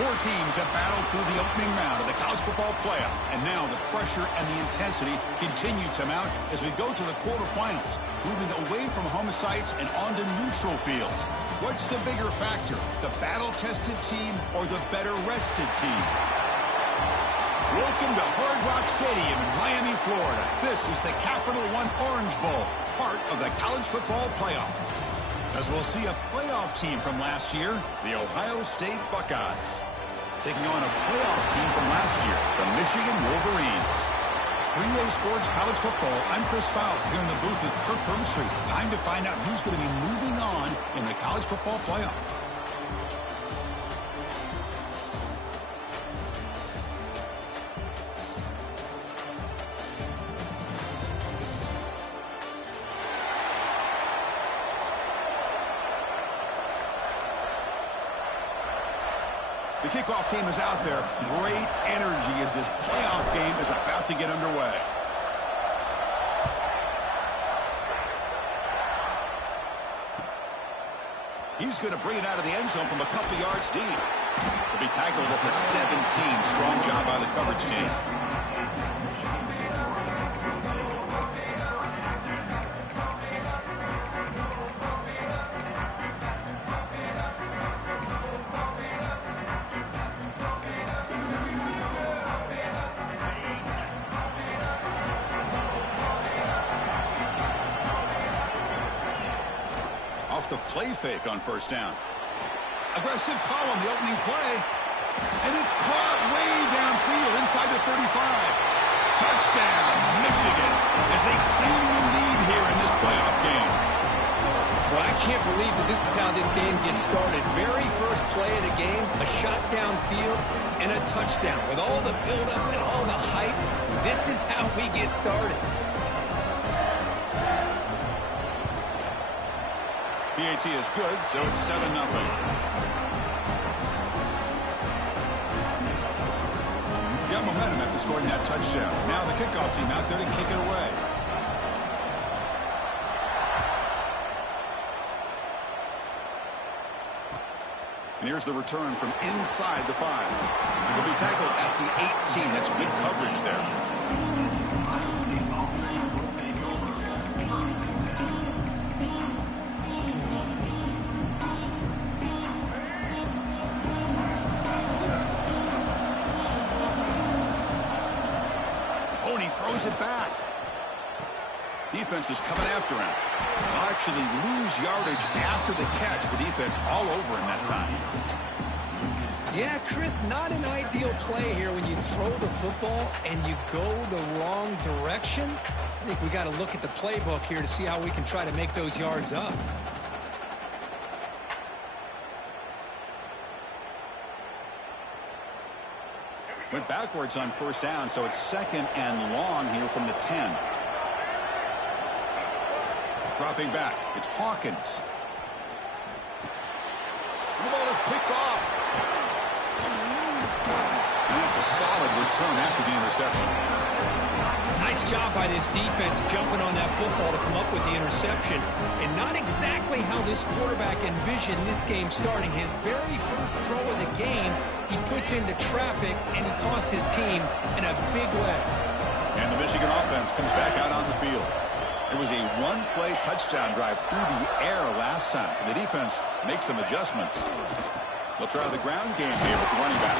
Four teams have battled through the opening round of the college football playoff, and now the pressure and the intensity continue to mount as we go to the quarterfinals, moving away from home sites and onto neutral fields. What's the bigger factor, the battle-tested team or the better-rested team? Welcome to Hard Rock Stadium in Miami, Florida. This is the Capital One Orange Bowl, part of the college football playoff. As we'll see a playoff team from last year, the Ohio State Buckeyes, taking on a playoff team from last year, the Michigan Wolverines. For EA Sports College Football, I'm Chris Fowler here in the booth with Kirk Herbstreit. Time to find out who's going to be moving on in the college football playoff. The kickoff team is out there. Great energy as this playoff game is about to get underway. He's going to bring it out of the end zone from a couple yards deep. He'll be tackled at the 17. Strong job by the coverage team. The play fake on first down. Aggressive call on the opening play. And it's caught way downfield inside the 35. Touchdown, Michigan, as they claim the lead here in this playoff game. Well, I can't believe that this is how this game gets started. Very first play of the game, a shot downfield and a touchdown. With all the buildup and all the hype, this is how we get started. PAT is good, so it's 7-0. Got momentum after scoring that touchdown. Now the kickoff team out there to kick it away. And here's the return from inside the 5. He'll be tackled at the 18. That's good coverage there. Throws it back. Defense is coming after him. He'll actually lose yardage after the catch. The defense all over him that time. Yeah, Chris, not an ideal play here when you throw the football and you go the wrong direction. I think we got to look at the playbook here to see how we can try to make those yards up. Went backwards on first down, so it's 2nd and long here from the 10. Dropping back, it's Hawkins. The ball is picked off. And it's a solid return after the interception. Nice job by this defense jumping on that football to come up with the interception. And not exactly how this quarterback envisioned this game starting. His very first throw of the game, he puts into traffic, and he costs his team in a big way. And the Michigan offense comes back out on the field. It was a one-play touchdown drive through the air last time. The defense makes some adjustments. They'll try the ground game here with the running back.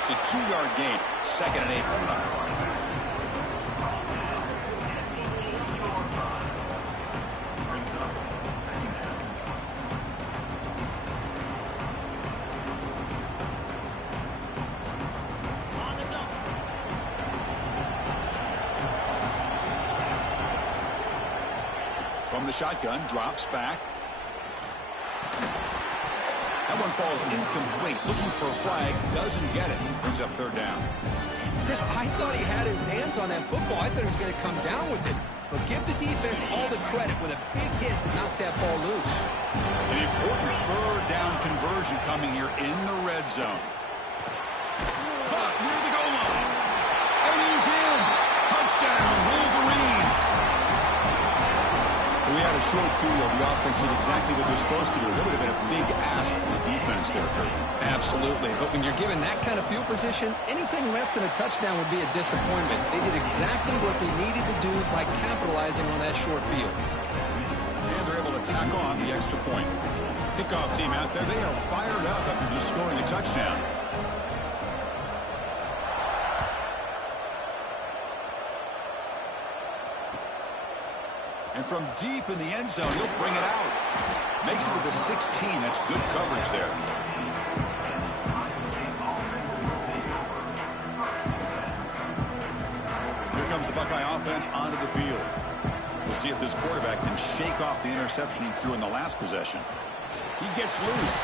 It's a 2-yard gain, 2nd and 8 coming up. From the shotgun, drops back. That one falls incomplete. Looking for a flag, doesn't get it. Brings up 3rd down. Chris, I thought he had his hands on that football. I thought he was going to come down with it. But give the defense all the credit with a big hit to knock that ball loose. An important 3rd down conversion coming here in the red zone. Caught near the goal line. And he's in. Touchdown, Wolverines. We had a a short field, the offense did exactly what they're supposed to do. That would have been a big ask for the defense there, Kurt. Absolutely. But when you're given that kind of field position, anything less than a touchdown would be a disappointment. They did exactly what they needed to do by capitalizing on that short field. And they're able to tack on the extra point. Kickoff team out there, they are fired up after just scoring a touchdown. And from deep in the end zone, he'll bring it out. Makes it to the 16. That's good coverage there. Here comes the Buckeye offense onto the field. We'll see if this quarterback can shake off the interception he threw in the last possession. He gets loose.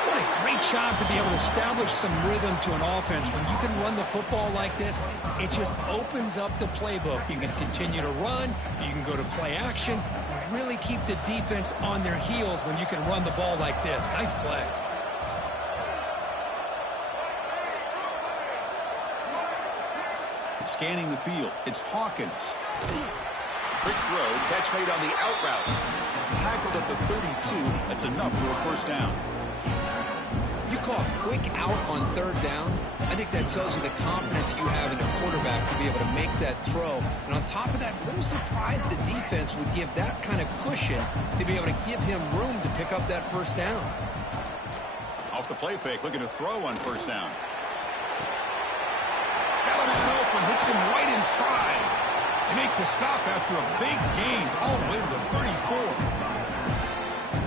What a great job to be able to establish some rhythm to an offense. When you can run the football like this, it just opens up the playbook. You can continue to run. You can go to play action. You really keep the defense on their heels when you can run the ball like this. Nice play. Scanning the field, it's Hawkins. Quick throw, catch made on the out route. Tackled at the 32. That's enough for a first down. You call a quick out on third down. I think that tells you the confidence you have in a quarterback to be able to make that throw. And on top of that, a little surprised the defense would give that kind of cushion to be able to give him room to pick up that first down. Off the play fake, looking to throw on first down. Got him open, hits him right in stride. They make the stop after a big gain all the way to the 34.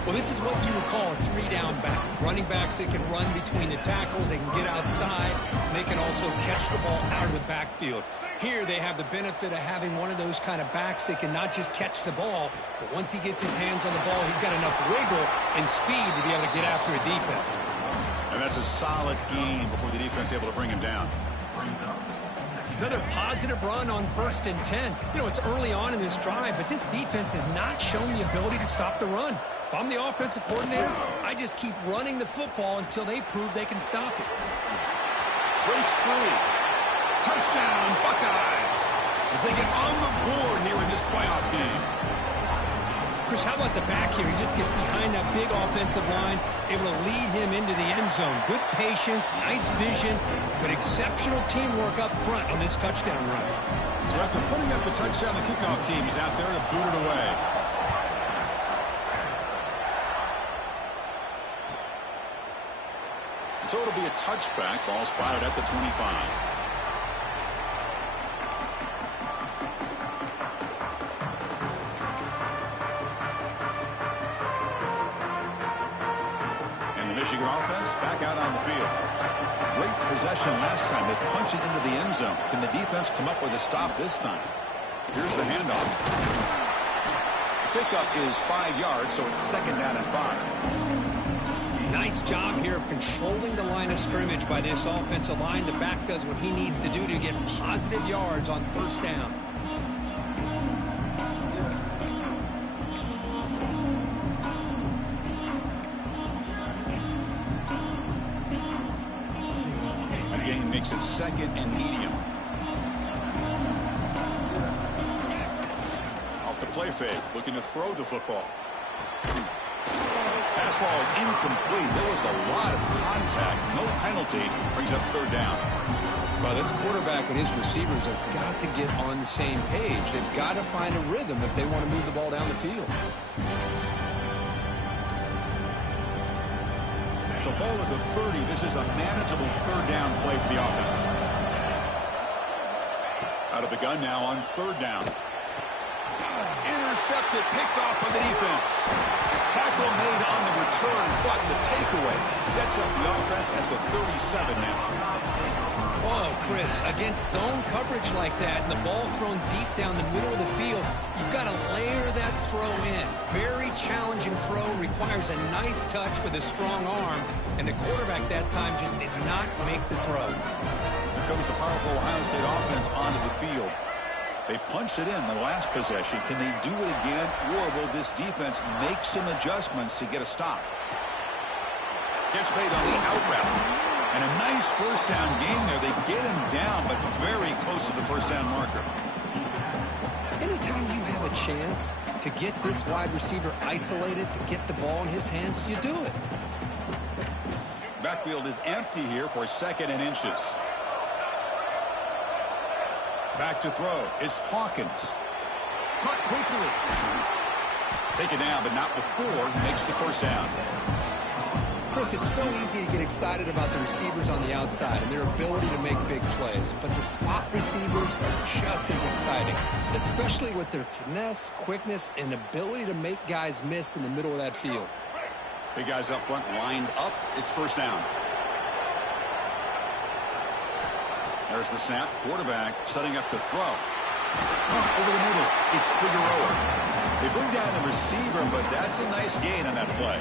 Well, this is what you would call a three-down back. Running backs that can run between the tackles, they can get outside, and they can also catch the ball out of the backfield. Here they have the benefit of having one of those kind of backs that can not just catch the ball, but once he gets his hands on the ball, he's got enough wiggle and speed to be able to get after a defense. And that's a solid gain before the defense is able to bring him down. Another positive run on 1st and 10. You know, it's early on in this drive, but this defense has not shown the ability to stop the run. If I'm the offensive coordinator, I just keep running the football until they prove they can stop it. Breaks free. Touchdown, Buckeyes, as they get on the board here in this playoff game. Chris, how about the back here? He just gets behind that big offensive line, able to lead him into the end zone. Good patience, nice vision, but exceptional teamwork up front on this touchdown run. So after putting up the touchdown, the kickoff team is out there to boot it away. So it'll be a touchback, ball spotted at the 25. Michigan offense back out on the field. Great possession last time. They punch it into the end zone. Can the defense come up with a stop this time? Here's the handoff. Pickup is 5 yards, so it's 2nd down and 5. Nice job here of controlling the line of scrimmage by this offensive line. The back does what he needs to do to get positive yards on 1st down. Makes it 2nd and medium. Off the play fake, looking to throw the football. Pass ball is incomplete. There was a lot of contact. No penalty. Brings up 3rd down. Well, this quarterback and his receivers have got to get on the same page. They've got to find a rhythm if they want to move the ball down the field. So ball at the 30. This is a manageable 3rd down play for the offense. Out of the gun now on 3rd down. Intercepted, picked off by the defense. Tackle made on the return, but the takeaway sets up the offense at the 37 now. Oh, Chris, against zone coverage like that and the ball thrown deep down the middle of the field, you've got to layer that throw in. Very challenging throw, requires a nice touch with a strong arm, and the quarterback that time just did not make the throw. Here comes the powerful Ohio State offense onto the field. They punched it in the last possession. Can they do it again, or will this defense make some adjustments to get a stop? Catch made on the out route. And a nice 1st down gain there. They get him down, but very close to the 1st down marker. Anytime you have a chance to get this wide receiver isolated, to get the ball in his hands, you do it. Backfield is empty here for 2nd and inches. Back to throw. It's Hawkins. Caught quickly. Taken down, but not before he makes the first down. Chris, it's so easy to get excited about the receivers on the outside and their ability to make big plays, but the slot receivers are just as exciting, especially with their finesse, quickness, and ability to make guys miss in the middle of that field. Big guys up front lined up. It's first down. There's the snap. Quarterback setting up the throw. Over the middle. It's Figueroa. They bring down the receiver, but that's a nice gain on that play.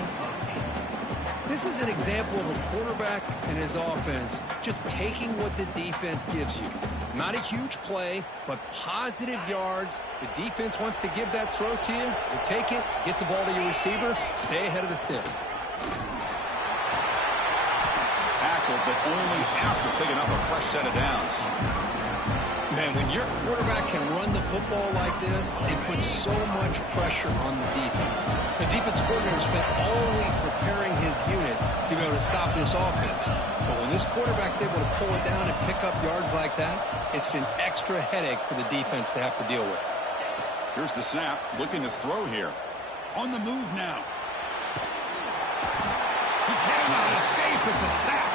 This is an example of a quarterback and his offense just taking what the defense gives you. Not a huge play, but positive yards. The defense wants to give that throw to you. You take it, get the ball to your receiver, stay ahead of the sticks. Tackled, but only after picking up a fresh set of downs. Man, when your quarterback can run the football like this, it puts so much pressure on the defense. The defense coordinator spent all week preparing his unit to be able to stop this offense. But when this quarterback's able to pull it down and pick up yards like that, it's an extra headache for the defense to have to deal with. Here's the snap, looking to throw here. On the move now. He cannot escape. It's a sack.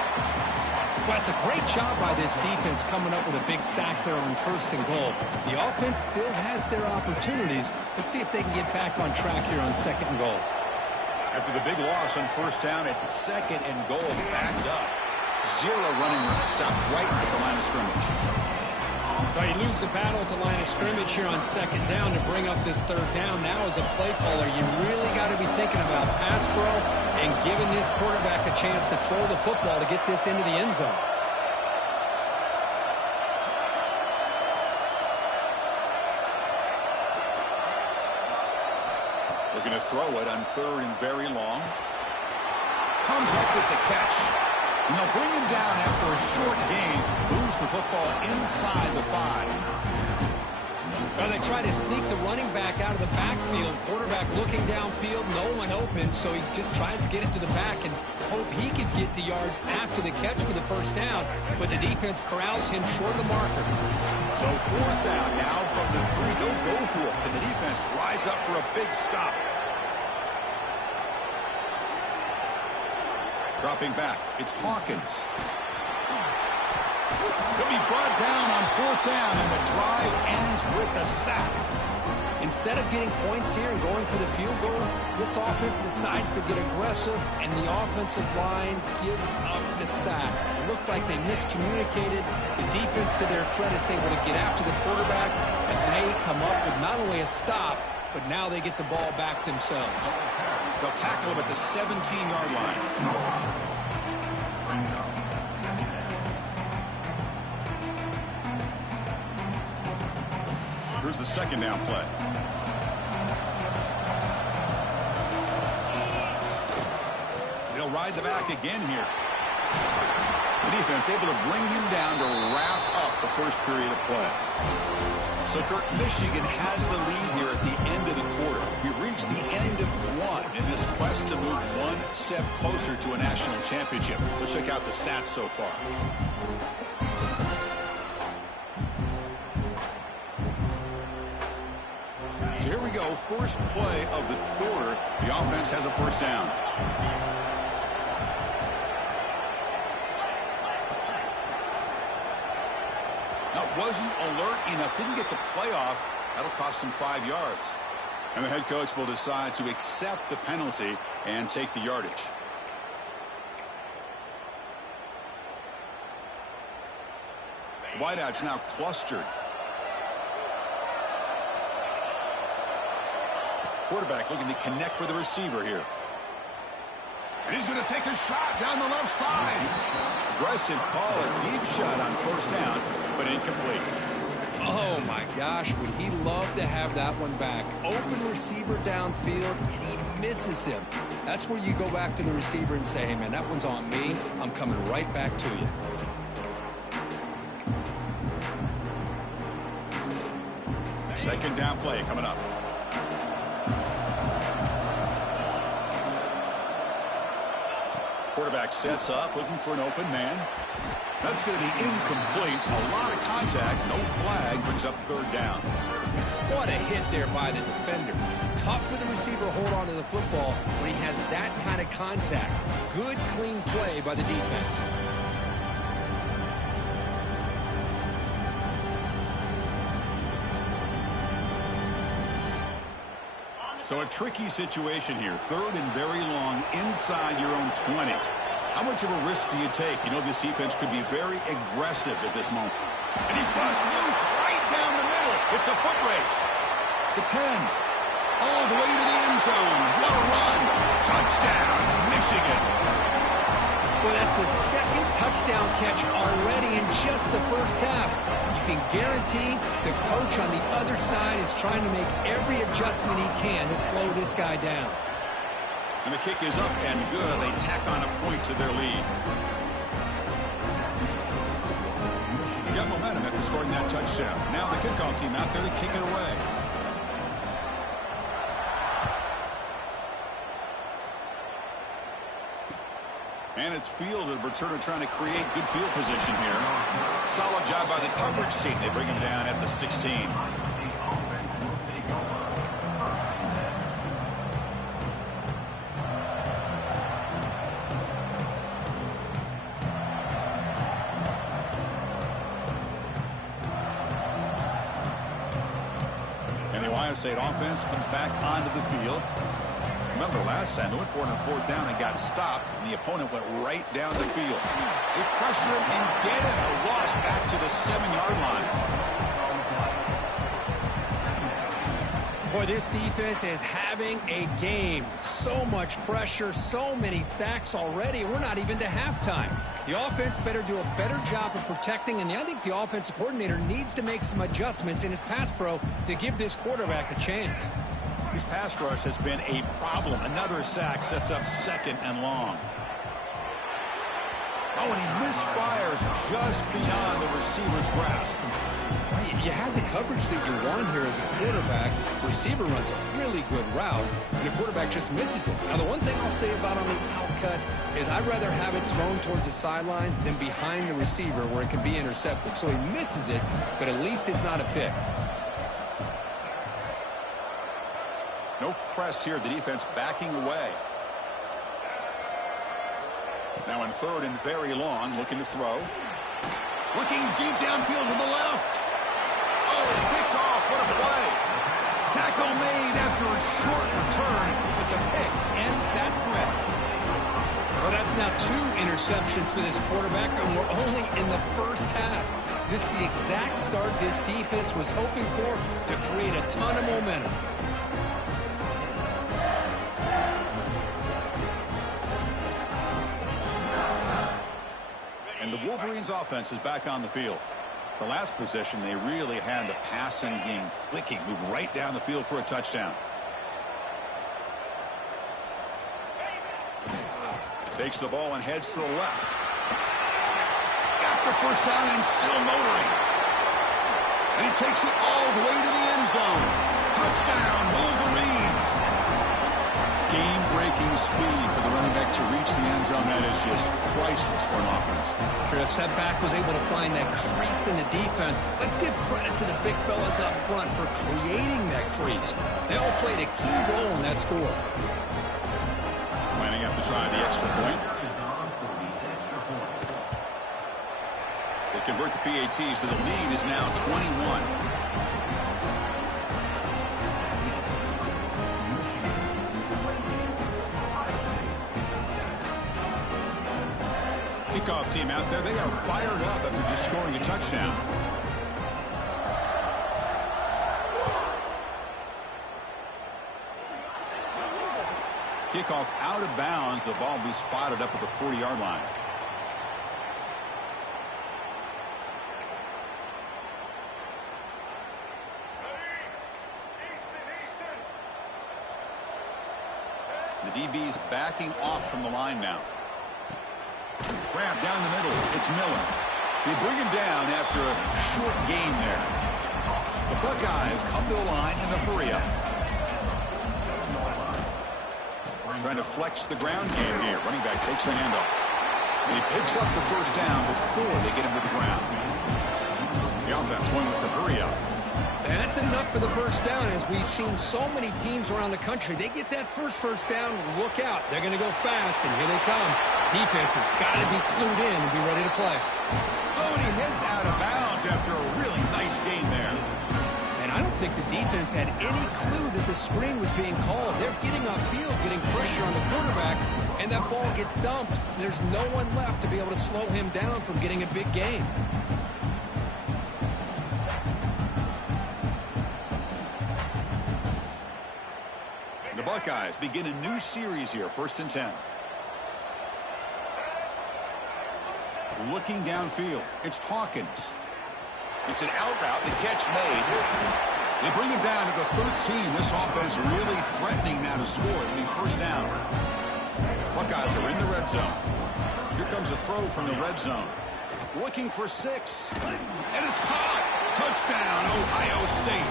Well, it's a great job by this defense coming up with a big sack there on 1st and goal. The offense still has their opportunities. Let's see if they can get back on track here on 2nd and goal. After the big loss on 1st down, it's 2nd and goal, backed up. 0 running room, stopped right at the line of scrimmage. Well, you lose the battle at the line of scrimmage here on 2nd down to bring up this 3rd down. Now as a play caller, you really got to be thinking about pass pro and giving this quarterback a chance to throw the football to get this into the end zone. Looking to throw it on 3rd and very long. Comes up with the catch. And they'll bring him down after a short gain. Moves the football inside the 5. Well, they try to sneak the running back out of the backfield. Quarterback looking downfield, no one open, so he just tries to get it to the back and hope he could get the yards after the catch for the 1st down. But the defense corrals him short of the marker. So 4th down now from the 3. They'll go for it. Can the defense rise up for a big stop? Dropping back, it's Hawkins. Could be brought down on 4th down, and the drive ends with a sack. Instead of getting points here and going for the field goal, this offense decides to get aggressive, and the offensive line gives up the sack. It looked like they miscommunicated. The defense, to their credit, is able to get after the quarterback, and they come up with not only a stop, but now they get the ball back themselves. They'll tackle him at the 17-yard line. Here's the 2nd down play. They'll ride the back again here. The defense able to bring him down to wrap up the 1st period of play. So, Kirk, Michigan has the lead here at the end of the quarter. We've reached the end of 1 in this quest to move 1 step closer to a national championship. Let's check out the stats so far. So here we go, first play of the quarter. The offense has a 1st down. Wasn't alert enough, didn't get the playoff. That'll cost him 5 yards. And the head coach will decide to accept the penalty and take the yardage. Wideouts now clustered. Quarterback looking to connect with the receiver here. And he's going to take a shot down the left side. Aggressive call, a deep shot on 1st down, but incomplete. Oh, my gosh, would he love to have that one back. Open receiver downfield, and he misses him. That's where you go back to the receiver and say, hey, man, that one's on me. I'm coming right back to you. Second down play coming up. Quarterback sets up, looking for an open man. That's going to be incomplete. A lot of contact, no flag, brings up third down. What a hit there by the defender. Tough for the receiver to hold on to the football when he has that kind of contact. Good, clean play by the defense. So a tricky situation here. Third and very long inside your own 20. How much of a risk do you take? You know this defense could be very aggressive at this moment. And he busts loose right down the middle. It's a foot race. The 10. All the way to the end zone. What a run. Touchdown, Michigan. Well, that's the second touchdown catch already in just the first half. You can guarantee the coach on the other side is trying to make every adjustment he can to slow this guy down. And the kick is up and good. They tack on a point to their lead. They got momentum after scoring that touchdown. Now the kickoff team out there to kick it away. And it's fielded. Returner trying to create good field position here. Solid job by the coverage team. They bring him down at the 16. And the Ohio State offense comes back onto the field. Remember last time they went for it on fourth down and got stopped, and the opponent went right down the field. They pressure him and get him. A loss back to the 7-yard line. Boy, this defense is having a game. So much pressure, so many sacks already. We're not even to halftime. The offense better do a better job of protecting, and I think the offensive coordinator needs to make some adjustments in his pass pro to give this quarterback a chance. His pass rush has been a problem. Another sack sets up second and long. Oh, and he misfires just beyond the receiver's grasp. Well, you had the coverage that you want here as a quarterback. Receiver runs a really good route, and the quarterback just misses it. Now, the one thing I'll say about on the outcut is I'd rather have it thrown towards the sideline than behind the receiver where it can be intercepted. So he misses it, but at least it's not a pick. No press here. The defense backing away. Now in third and very long, looking to throw. Looking deep downfield to the left. Oh, it's picked off. What a play. Tackle made after a short return, but the pick ends that threat. Well, that's now 2 interceptions for this quarterback, and we're only in the first half. This is the exact start this defense was hoping for to create a ton of momentum. And the Wolverines offense is back on the field. The last possession, they really had the passing game clicking. Move right down the field for a touchdown. Takes the ball and heads to the left. Got the first down and still motoring. And he takes it all the way to the end zone. Touchdown, Wolverines. Game-breaking speed for the running back to reach the end zone. That is just priceless for an offense. Chris, that back was able to find that crease in the defense. Let's give credit to the big fellas up front for creating that crease. They all played a key role in that score. Lining up to try the extra point. They convert the PAT, so the lead is now 21. Kickoff team out there. They are fired up after just scoring a touchdown. Kickoff out of bounds. The ball will be spotted up at the 40-yard line. The DB's backing off from the line now. Grab down the middle. It's Miller. They bring him down after a short gain there. The Buckeyes come to the line in the hurry-up. Trying to flex the ground game here. Running back takes the handoff. And he picks up the first down before they get him to the ground. The offense going with the hurry-up. That's enough for the first down. As we've seen so many teams around the country, they get that first down, look out. They're going to go fast, and here they come. Defense has got to be clued in and be ready to play. Oh, and he heads out of bounds after a really nice game there. And I don't think the defense had any clue that the screen was being called. They're getting upfield, getting pressure on the quarterback, and that ball gets dumped. There's no one left to be able to slow him down from getting a big gain. The Buckeyes begin a new series here, 1st and 10. Looking downfield, it's Hawkins. It's an out route, the catch made. They bring him down to the 13. This offense really threatening now to score. It'll be first down. Buckeyes are in the red zone. Here comes a throw from the red zone. Looking for 6. And it's caught. Touchdown, Ohio State.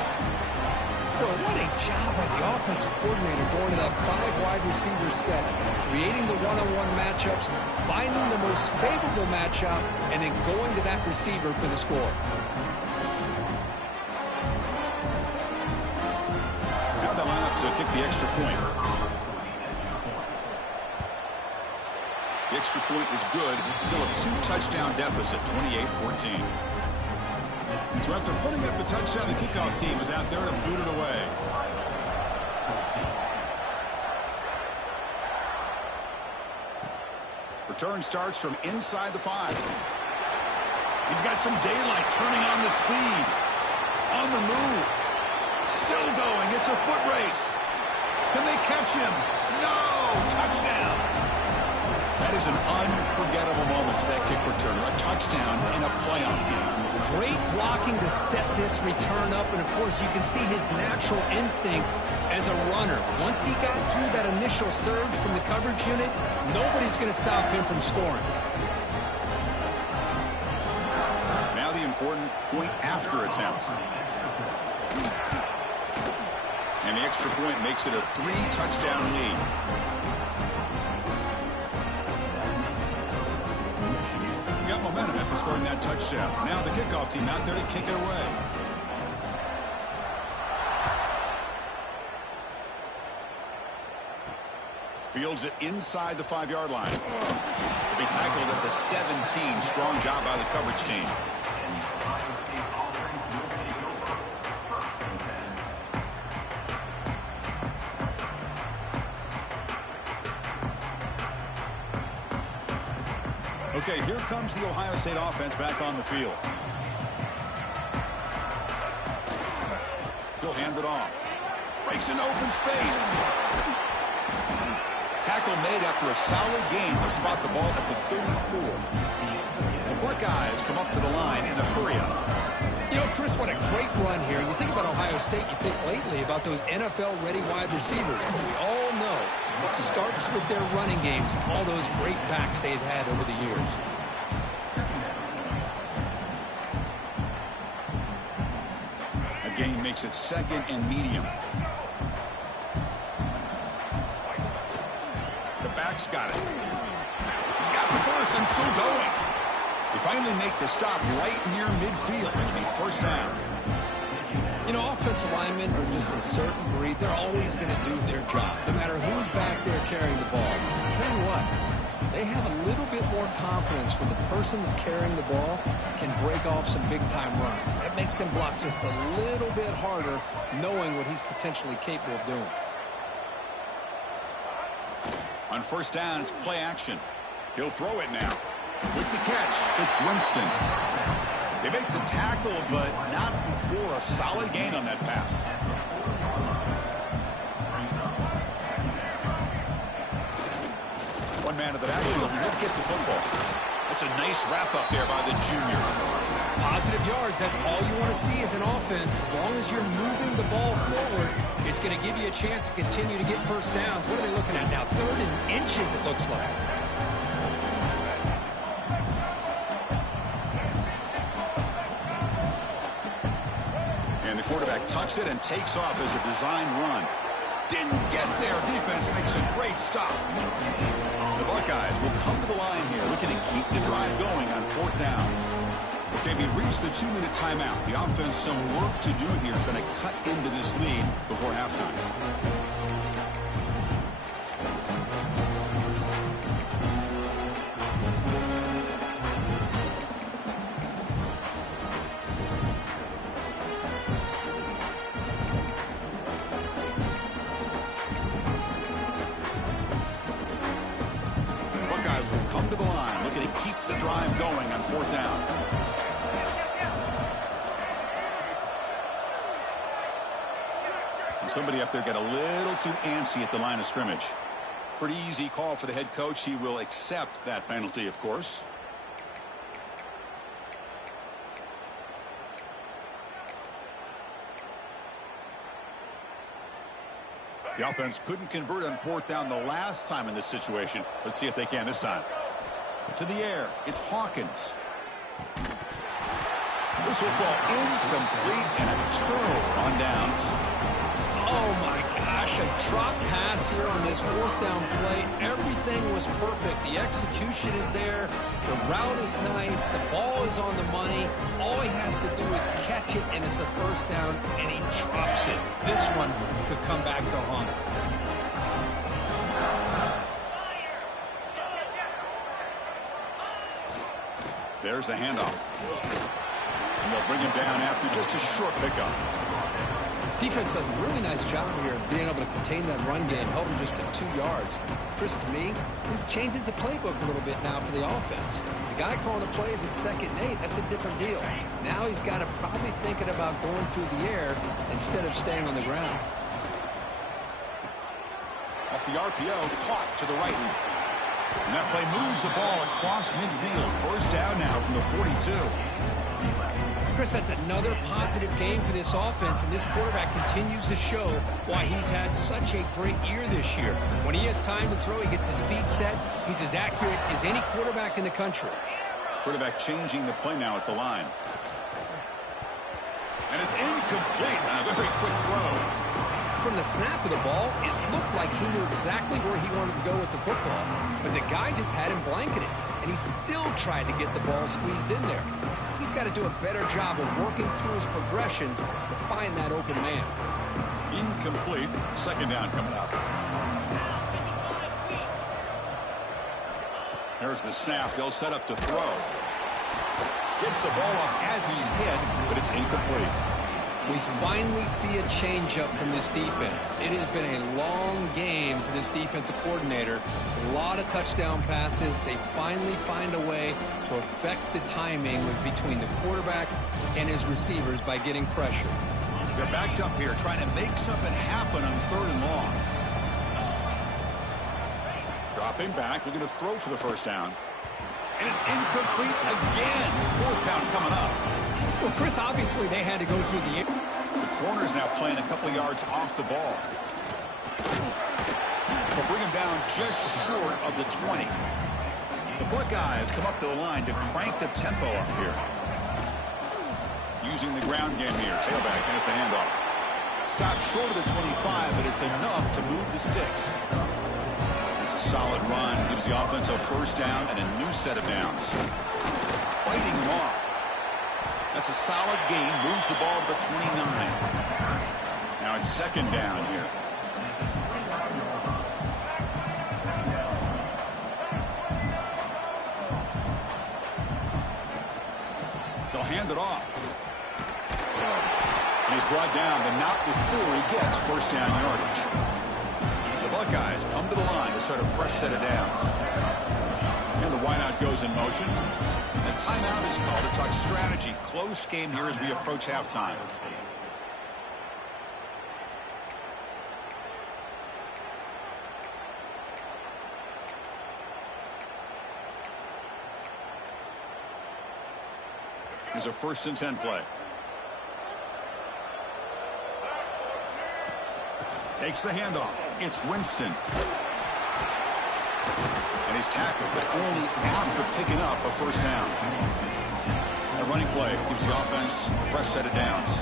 Boy, what a job by the offensive coordinator going to that 5 wide receiver set, creating the one-on-one matchups, finding the most favorable matchup, and then going to that receiver for the score. Now they'll line up to kick the extra point. The extra point is good. Still a 2-touchdown deficit, 28-14. So after putting up the touchdown, the kickoff team is out there to boot it away. Return starts from inside the 5. He's got some daylight, turning on the speed. On the move. Still going. It's a foot race. Can they catch him? No! Touchdown! That is an unforgettable moment for that kick return. A touchdown in a playoff game. Great blocking to set this return up, and of course you can see his natural instincts as a runner. Once he got through that initial surge from the coverage unit, nobody's going to stop him from scoring. Now the important point after attempt. And the extra point makes it a 3-touchdown lead. Got momentum after scoring that touchdown. Now the kickoff team out there to kick it away. Fields it inside the 5-yard line. To be tackled at the 17. Strong job by the coverage team. Okay, here comes the Ohio State offense back on the field. He'll hand it off. Breaks into open space. Tackle made after a solid gain to spot the ball at the 34. The Buckeyes come up to the line in the hurry-up. You know, Chris, what a great run here. You think about Ohio State, you think lately about those NFL-ready wide receivers. We all know it starts with their running games, all those great backs they've had over the years. A gain makes it 2nd and medium. The back's got it. He's got the first and still going. They finally make the stop right near midfield. It'll be first down. You know, offensive linemen are just a certain breed. They're always going to do their job, no matter who's back there carrying the ball. I'll tell you what, they have a little bit more confidence when the person that's carrying the ball can break off some big-time runs. That makes them block just a little bit harder, knowing what he's potentially capable of doing. On first down, it's play action. He'll throw it now. With the catch, it's Winston. They make the tackle, but not before a solid gain on that pass. One man to the backfield, he did get the football. That's a nice wrap up there by the junior. Positive yards, that's all you want to see as an offense. As long as you're moving the ball forward, it's going to give you a chance to continue to get first downs. What are they looking at now? 3rd and inches, it looks like. quarterback tucks it and takes off as a design run. Didn't get there. Defense makes a great stop. The Buckeyes will come to the line here, looking to keep the drive going on 4th down. Okay, we reached the 2-minute timeout. The offense some work to do here, trying to cut into this lead before halftime. Buckeyes will come to the line, looking to keep the drive going on 4th down. Somebody up there got a little too antsy at the line of scrimmage. Pretty easy call for the head coach. He will accept that penalty, of course. The offense couldn't convert on 4th down the last time in this situation. Let's see if they can this time. To the air. It's Hawkins. This will fall incomplete and a turnover on downs. Oh, my gosh, a drop pass here on this 4th down play. Everything was perfect. The execution is there. The route is nice. The ball is on the money. All he has to do is catch it, and it's a 1st down, and he drops it. This one could come back to haunt him. There's the handoff. And they'll bring him down after just a short pickup. Defense does a really nice job here of being able to contain that run game, held him just at 2 yards. Chris, to me, this changes the playbook a little bit now for the offense. The guy calling the plays at 2nd and 8, that's a different deal. Now he's got to probably thinking about going through the air instead of staying on the ground. Off the RPO, caught to the right. And that play moves the ball across midfield. 1st down now from the 42. Chris, that's another positive game for this offense, and this quarterback continues to show why he's had such a great year this year. When he has time to throw, he gets his feet set. He's as accurate as any quarterback in the country. Quarterback changing the play now at the line. And it's incomplete on a very quick throw. From the snap of the ball, it looked like he knew exactly where he wanted to go with the football. But the guy just had him blanketed, and he still tried to get the ball squeezed in there. He's got to do a better job of working through his progressions to find that open man. Incomplete. 2nd down coming up. There's the snap. They'll set up to throw. Gets the ball off as he's hit, but it's incomplete. We finally see a changeup from this defense. It has been a long game for this defensive coordinator. A lot of touchdown passes. They finally find a way to affect the timing between the quarterback and his receivers by getting pressure. They're backed up here trying to make something happen on 3rd and long. Dropping back, looking to throw for the 1st down. And it's incomplete again. 4th down coming up. Well, Chris, obviously they had to go through the air. The corner's now playing a couple yards off the ball. They'll bring him down just short of the 20. The Buckeyes come up to the line to crank the tempo up here. Using the ground game here. Tailback has the handoff. Stopped short of the 25, but it's enough to move the sticks. It's a solid run. Gives the offense a 1st down and a new set of downs. Fighting him off. That's a solid gain. Moves the ball to the 29. Now it's 2nd down here. They'll hand it off. And he's brought down, but not before he gets 1st down yardage. The Buckeyes come to the line to start a fresh set of downs. And the wideout goes in motion. A timeout is called to talk strategy. Close game here as we approach halftime. Here's a 1st and 10 play. Takes the handoff. It's Winston. And he's tackled, but only after picking up a 1st down. A running play gives the offense a fresh set of downs.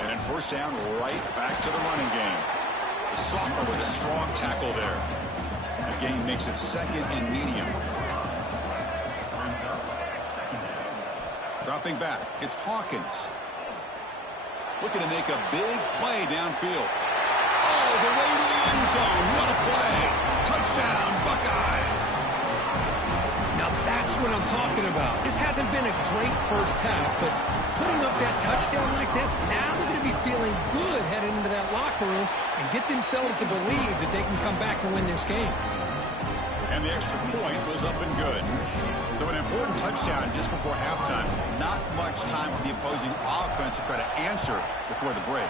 And then first down, right back to the running game. The sophomore with a strong tackle there. The game makes it second and medium. Dropping back, it's Hawkins. Looking to make a big play downfield. Oh, the way to the end zone. What a play. Touchdown, Buckeyes. Now that's what I'm talking about. This hasn't been a great first half, but putting up that touchdown like this, now they're going to be feeling good heading into that locker room and get themselves to believe that they can come back and win this game. And the extra point was up and good. So an important touchdown just before halftime. Not much time for the opposing offense to try to answer before the break.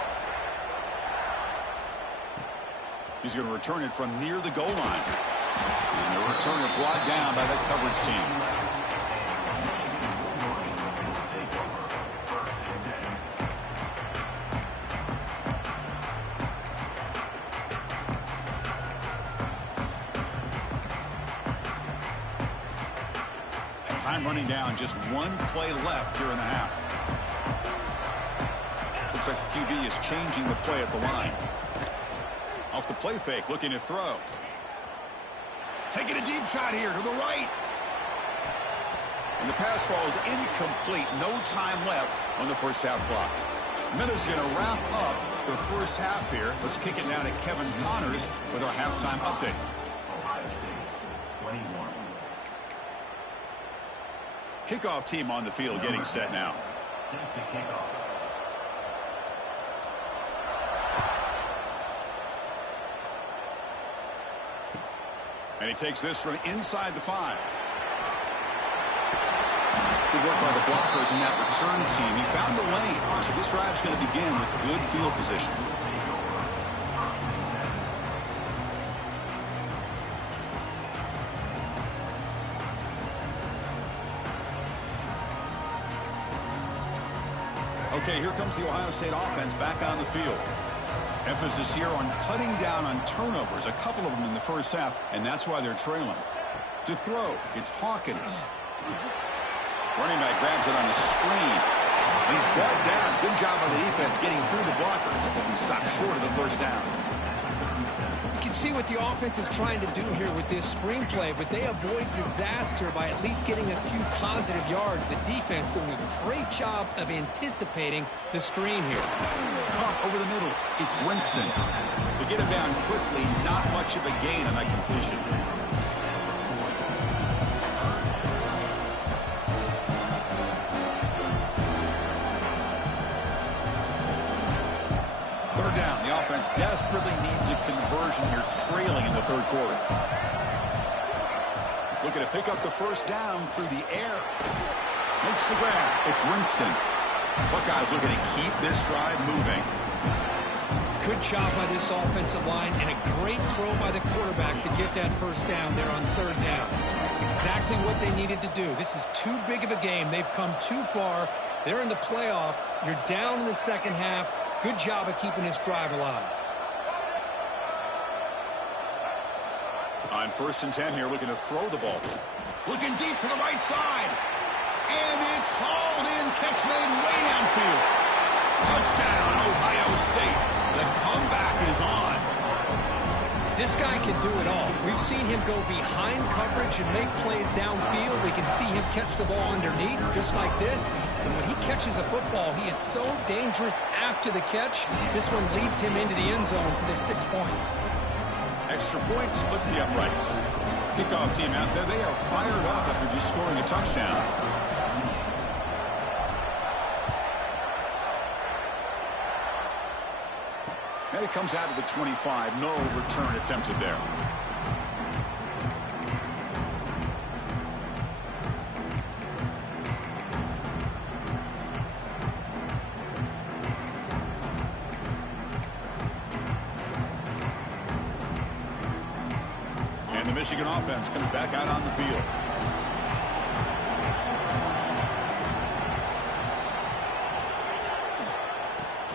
He's going to return it from near the goal line. And the returner brought down by that coverage team. Time running down, just one play left here in the half. Looks like the QB is changing the play at the line. Off the play fake, looking to throw. Taking a deep shot here to the right. And the pass falls incomplete. No time left on the first half clock. Miller's going to wrap up the first half here. Let's kick it now to Kevin Connors with our halftime update. Kickoff team on the field getting set now. And he takes this from inside the 5. Good work by the blockers in that return team. He found the lane. So this drive's going to begin with good field position. Okay, here comes the Ohio State offense back on the field. Emphasis here on cutting down on turnovers, a couple of them in the first half, and that's why they're trailing. To throw, it's Hawkins. Running back grabs it on the screen. And he's brought down. Good job by the defense getting through the blockers, but he stopped short of the first down. You can see what the offense is trying to do here with this screenplay, but they avoid disaster by at least getting a few positive yards. The defense doing a great job of anticipating the screen here. Caught over the middle. It's Winston. They get him down quickly. Not much of a gain on that completion. Third down. The offense desperately needs a conversion here, trailing in the third quarter. Looking to pick up the first down through the air. Makes the grab. It's Winston. Buckeyes looking to keep this drive moving. Good job by this offensive line and a great throw by the quarterback to get that first down there on third down. It's exactly what they needed to do. This is too big of a game. They've come too far. They're in the playoff. You're down in the second half. Good job of keeping this drive alive. On 1st and 10 here, looking to throw the ball. Looking deep to the right side. And it's hauled in. Catch made way downfield. Touchdown, Ohio State. The comeback is on. This guy can do it all. We've seen him go behind coverage and make plays downfield. We can see him catch the ball underneath, just like this. And when he catches a football, he is so dangerous after the catch. This one leads him into the end zone for the 6 points. Extra point splits the uprights. Kickoff team out there, they are fired up after just scoring a touchdown. And it comes out of the 25. No return attempted there. And the Michigan offense comes back out on the field.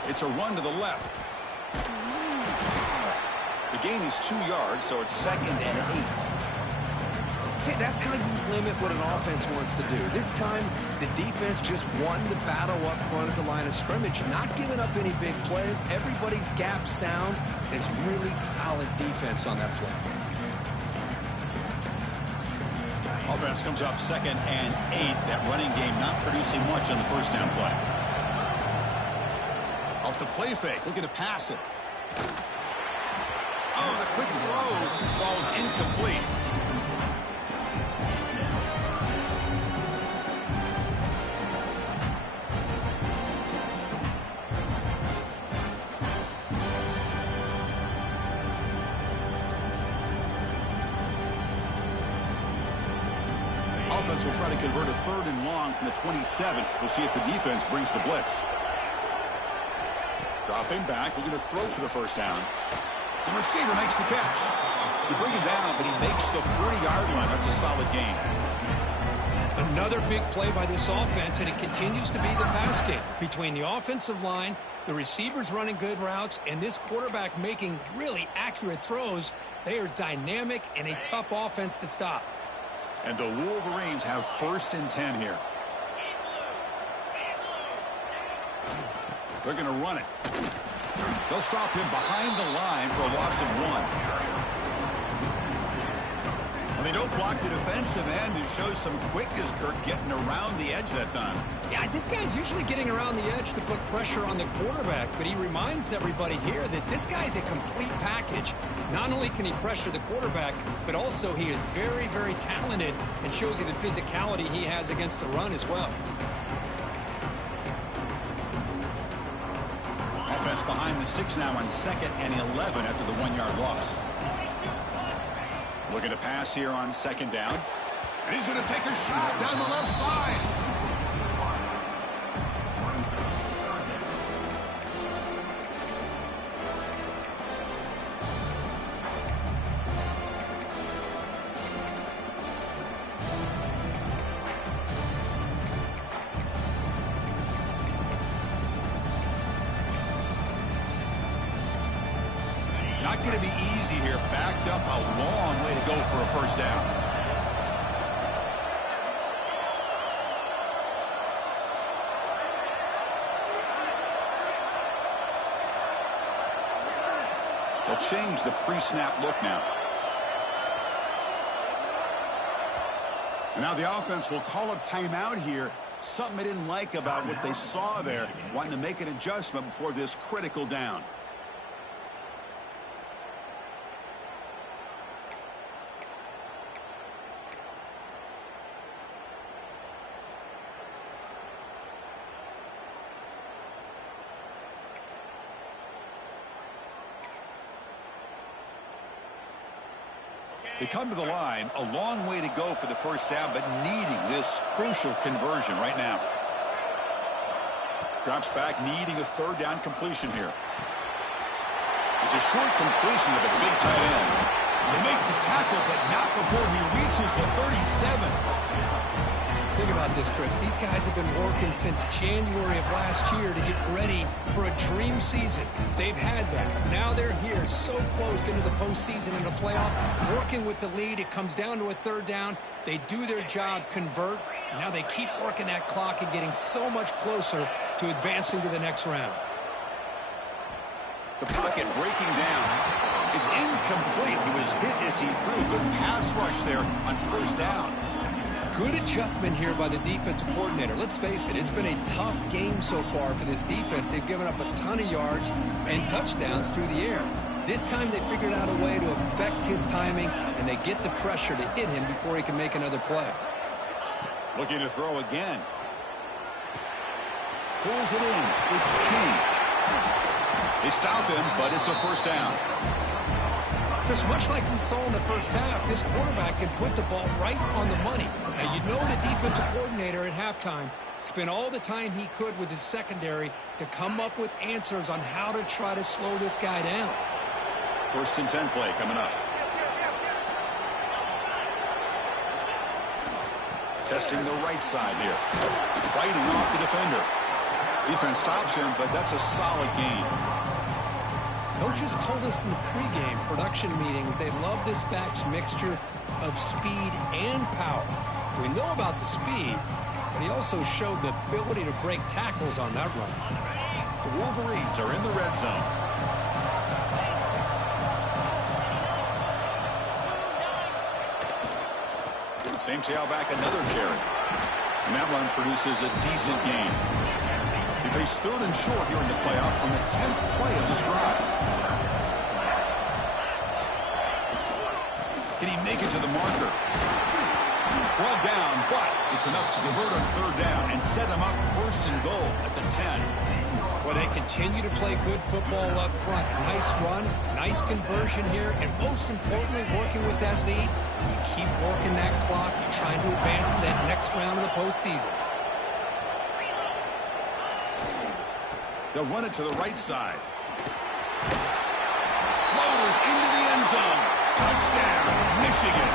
It's a run to the left. The gain is 2 yards, so it's 2nd and 8. See, that's how you limit what an offense wants to do. This time, the defense just won the battle up front at the line of scrimmage, not giving up any big plays. Everybody's gap sound. It's really solid defense on that play. Offense comes up 2nd and 8. That running game not producing much on the first down play. Off the play fake, looking to pass it. Oh, the quick throw falls incomplete. Offense will try to convert a 3rd and long from the 27. We'll see if the defense brings the blitz. Dropping back, looking to throw for the first down. The receiver makes the catch. They bring him down, but he makes the 40-yard line. That's a solid gain. Another big play by this offense, and it continues to be the pass game. Between the offensive line, the receivers running good routes, and this quarterback making really accurate throws, they are dynamic and a tough offense to stop. And the Wolverines have 1st and 10 here. They're going to run it. They'll stop him behind the line for a loss of 1. Well, they don't block the defensive end and show some quickness, Kirk, getting around the edge that time. Yeah, this guy's usually getting around the edge to put pressure on the quarterback, but he reminds everybody here that this guy's a complete package. Not only can he pressure the quarterback, but also he is very, very talented and shows you the physicality he has against the run as well. Offense behind the 6 now on 2nd and 11 after the 1-yard loss. Looking to pass here on 2nd down. And he's going to take a shot down the left side. Not going to be easy here. Backed up a long way to go for a first down. They'll change the pre-snap look now. And now the offense will call a timeout here. Something they didn't like about what they saw there. Wanting to make an adjustment before this critical down. They come to the line, a long way to go for the first down, but needing this crucial conversion right now. Drops back, needing a 3rd down completion here. It's a short completion of a big tight end. They make the tackle, but not before he reaches the 37. Think about this, Chris. These guys have been working since January of last year to get ready for a dream season. They've had that. Now they're here so close into the postseason and the playoff. Working with the lead, it comes down to a 3rd down. They do their job, convert. Now they keep working that clock and getting so much closer to advancing to the next round. The pocket breaking down. It's incomplete. He was hit as he threw. Good pass rush there on first down. Good adjustment here by the defensive coordinator. Let's face it, it's been a tough game so far for this defense. They've given up a ton of yards and touchdowns through the air. This time they figured out a way to affect his timing, and they get the pressure to hit him before he can make another play. Looking to throw again. Pulls it in. It's King. They stop him, but it's a first down. Just much like we saw in the first half, this quarterback can put the ball right on the money. Now, you know the defensive coordinator at halftime spent all the time he could with his secondary to come up with answers on how to try to slow this guy down. 1st and 10 play coming up. Testing the right side here. Fighting off the defender. Defense stops him, but that's a solid gain. Coaches told us in the pregame production meetings they love this back's mixture. of speed and power. We know about the speed, but he also showed the ability to break tackles on that run. The Wolverines are in the red zone. Same tailback, another carry. And that run produces a decent gain. They face 3rd and short here in the playoff on the 10th play of this drive. Can he make it to the marker? Well down, but it's enough to convert on 3rd down and set him up 1st and goal at the 10. Well, they continue to play good football up front. Nice run, nice conversion here, and most importantly, working with that lead, you keep working that clock. You're trying to advance to that next round of the postseason. They'll run it to the right side. Motors into the end zone. Touchdown, Michigan.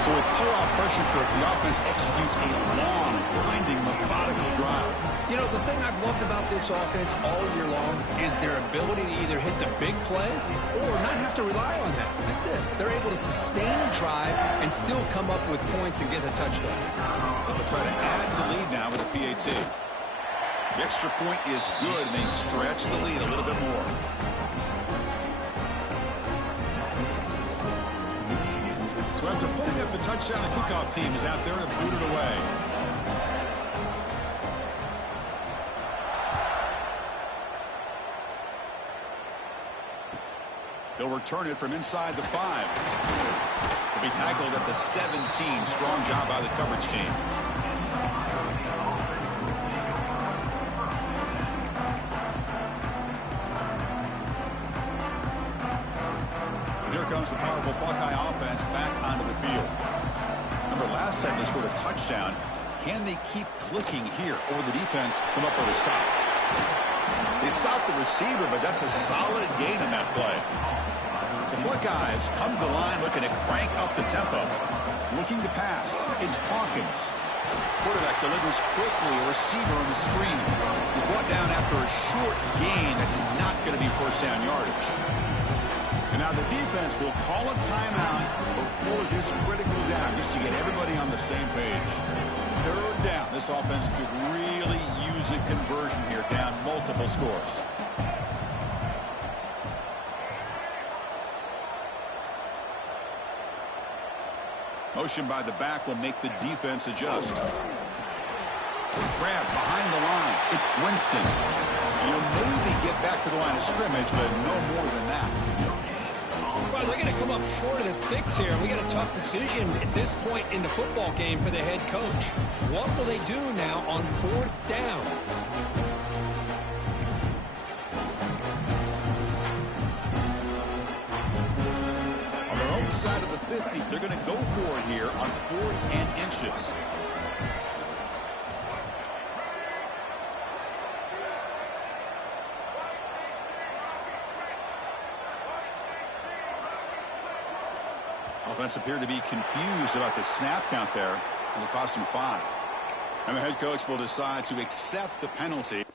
So with playoff pressure curve, the offense executes a long, grinding, methodical drive. You know, the thing I've loved about this offense all year long is their ability to either hit the big play or not have to rely on that. Look at this. They're able to sustain a drive and still come up with points and get a touchdown. They'll try to add to the lead now with a PAT. The extra point is good, and they stretch the lead a little bit more. So after putting up the touchdown, the kickoff team is out there to boot it away. They'll return it from inside the 5. They'll be tackled at the 17. Strong job by the coverage team. Here comes the powerful Buckeye offense back onto the field. Remember, last time they scored a touchdown. Can they keep clicking here, or will the defense come up with a stop? They stopped the receiver, but that's a solid gain in that play. The Buckeyes come to the line looking to crank up the tempo. Looking to pass. It's Hawkins. Quarterback delivers quickly. A receiver on the screen. He's brought down after a short gain that's not going to be 1st down yardage. And now the defense will call a timeout before this critical down, just to get everybody on the same page. 3rd down. This offense could really use a conversion here, down multiple scores. Motion by the back will make the defense adjust. Grab behind the line. It's Winston. He'll maybe get back to the line of scrimmage, but no more than that. Well, they're going to come up short of the sticks here. We got a tough decision at this point in the football game for the head coach. What will they do now on 4th down? On their own side of the 50, they're going to go for it here on 4th and inches. Offense appeared to be confused about the snap count there, and it cost him 5. And the head coach will decide to accept the penalty.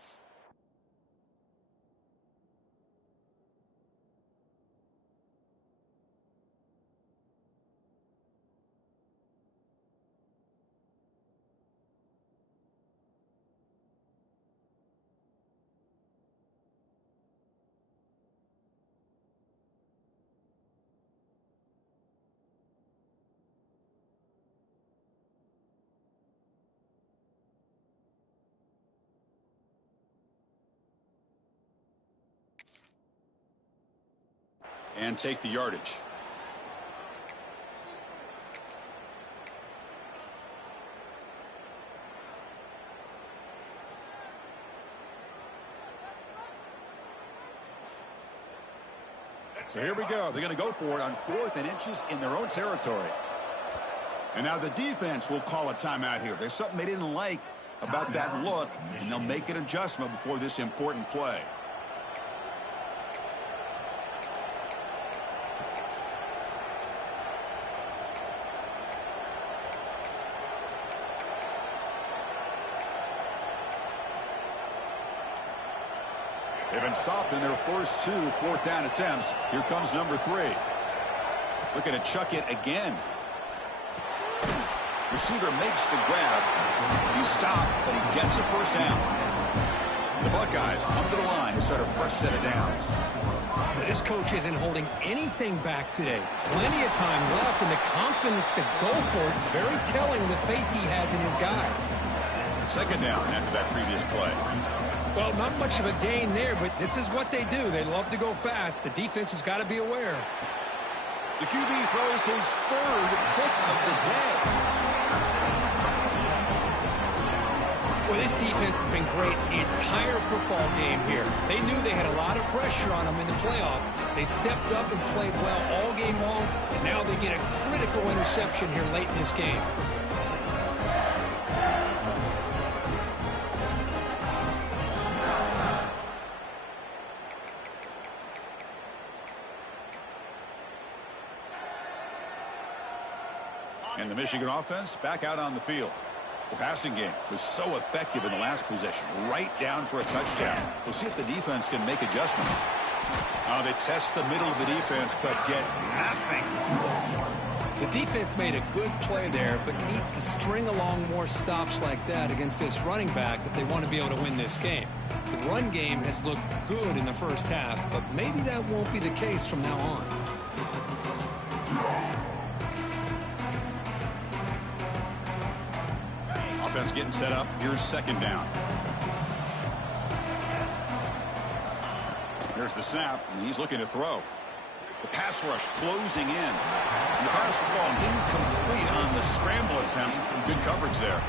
And take the yardage. So here we go. They're going to go for it on 4th and inches in their own territory. And now the defense will call a timeout here. There's something they didn't like about that look, and they'll make an adjustment before this important play. They've been stopped in their first 2 4th down attempts. Here comes number 3. Looking to chuck it again. Receiver makes the grab. He's stopped, but he gets a first down. The Buckeyes come to the line to start a fresh set of downs. This coach isn't holding anything back today. Plenty of time left, and the confidence to go for it is very telling of the faith he has in his guys. Second down after that previous play. Well, not much of a gain there, but this is what they do. They love to go fast. The defense has got to be aware. The QB throws his third pick of the day. Well, this defense has been great the entire football game here. They knew they had a lot of pressure on them in the playoff. They stepped up and played well all game long, and now they get a critical interception here late in this game. And the Michigan offense back out on the field. The passing game was so effective in the last possession, right down for a touchdown. We'll see if the defense can make adjustments. They test the middle of the defense, but get nothing. The defense made a good play there, but needs to string along more stops like that against this running back if they want to be able to win this game. The run game has looked good in the first half, but maybe that won't be the case from now on. Offense getting set up. Here's second down. Here's the snap, and he's looking to throw. The pass rush closing in. And the pass will fall incomplete on the scramble attempt. Good coverage there.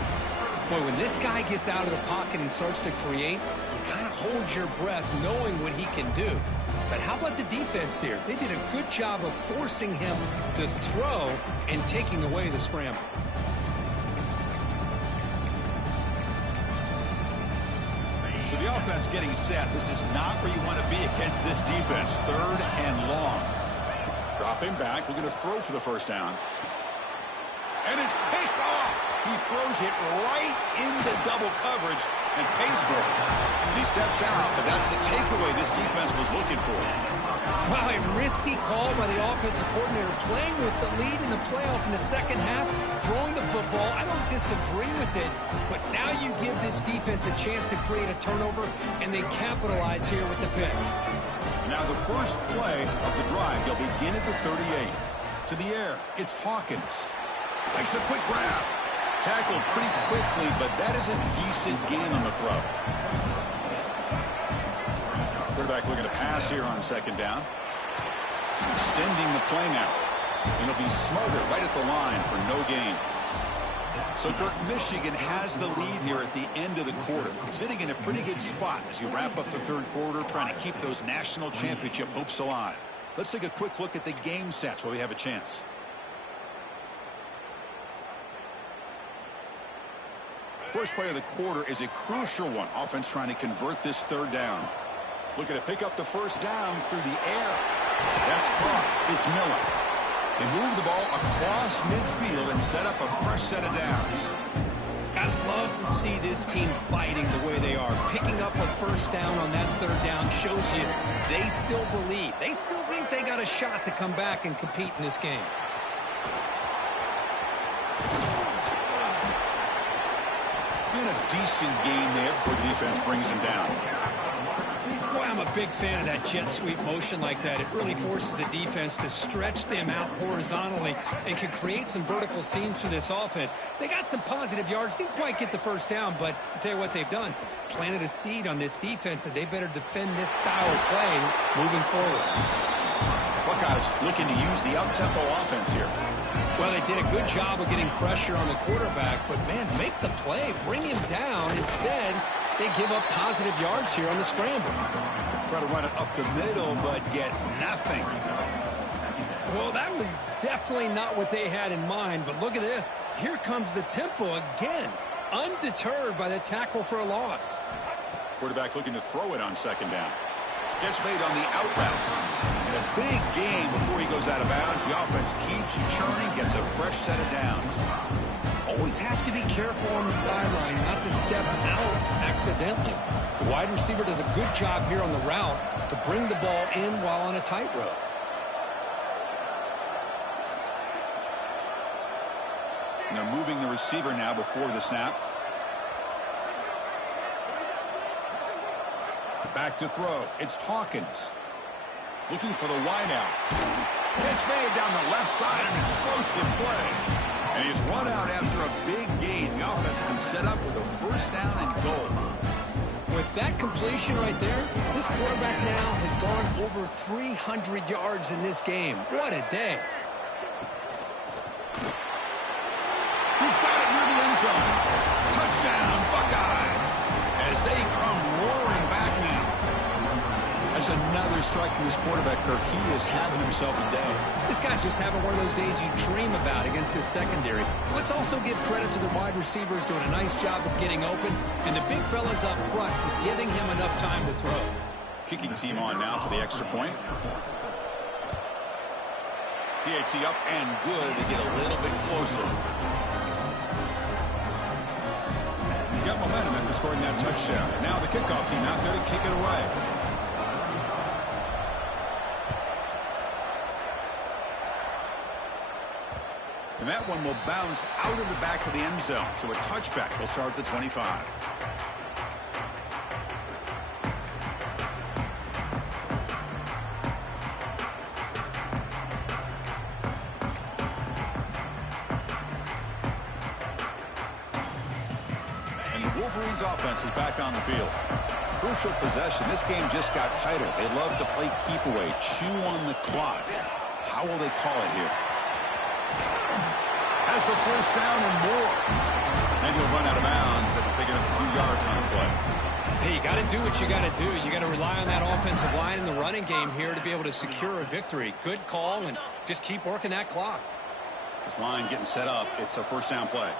Boy, when this guy gets out of the pocket and starts to create, you kind of hold your breath knowing what he can do. But how about the defense here? They did a good job of forcing him to throw and taking away the scramble. So the offense getting set. This is not where you want to be against this defense. Third and long. Dropping back, looking to throw for the first down. And it's picked off. He throws it right into double coverage and pays for it. And he steps out, but that's the takeaway this defense was looking for. Wow, a risky call by the offensive coordinator, playing with the lead in the playoff in the second half, throwing the football. I don't disagree with it, but now you give this defense a chance to create a turnover, and they capitalize here with the pick. Now the first play of the drive, they'll begin at the 38. To the air, it's Hawkins. Makes a quick grab. Tackled pretty quickly, but that is a decent gain on the throw. Quarterback looking to pass here on second down. Extending the play now. And it'll be Smothers right at the line for no gain. So, Kirk, Michigan has the lead here at the end of the quarter. Sitting in a pretty good spot as you wrap up the third quarter, trying to keep those national championship hopes alive. Let's take a quick look at the game stats while we have a chance. First play of the quarter is a crucial one. Offense trying to convert this third down. Looking to pick up the first down through the air. That's caught. It's Miller. They move the ball across midfield and set up a fresh set of downs. I'd love to see this team fighting the way they are. Picking up a first down on that third down shows you they still believe. They still think they got a shot to come back and compete in this game. And a decent gain there before the defense brings him down. Boy, I'm a big fan of that jet sweep motion like that. It really forces the defense to stretch them out horizontally and can create some vertical seams for this offense. They got some positive yards. Didn't quite get the first down, but I'll tell you what they've done. Planted a seed on this defense, and they better defend this style of play moving forward. Buckeyes looking to use the up-tempo offense here. Well, they did a good job of getting pressure on the quarterback, but, man, make the play. Bring him down. Instead, they give up positive yards here on the scramble. Try to run it up the middle, but get nothing. Well, that was definitely not what they had in mind, but look at this. Here comes the tempo again, undeterred by the tackle for a loss. Quarterback looking to throw it on second down. Catch made on the out route. And a big gain before he goes out of bounds. The offense keeps churning, gets a fresh set of downs. Always have to be careful on the sideline not to step out accidentally. The wide receiver does a good job here on the route to bring the ball in while on a tightrope. And they're moving the receiver now before the snap. Back to throw. It's Hawkins. Looking for the wideout. Catch made down the left side, an explosive play. And he's run out after a big gain. The offense has been set up with a first down and goal. With that completion right there, this quarterback now has gone over 300 yards in this game. What a day. He's got it near the end zone. Touchdown, Buckeyes. As they come roaring back now. That's another strike from this quarterback, Kirk. He is having himself a day. This guy's just having one of those days you dream about against this secondary. Let's also give credit to the wide receivers doing a nice job of getting open, and the big fellas up front for giving him enough time to throw. Kicking team on now for the extra point. PAT up and good. They get a little bit closer. You got momentum after scoring that touchdown. Now the kickoff team out there to kick it away. And that one will bounce out of the back of the end zone. So a touchback will start at the 25. And the Wolverines offense is back on the field. Crucial possession. This game just got tighter. They love to play keep away, chew on the clock. How will they call it here? Has the first down and more. And he'll run out of bounds after picking up a few yards on the play. Hey, you got to do what you got to do. You got to rely on that offensive line in the running game here to be able to secure a victory. Good call, and just keep working that clock. This line getting set up. It's a first down play.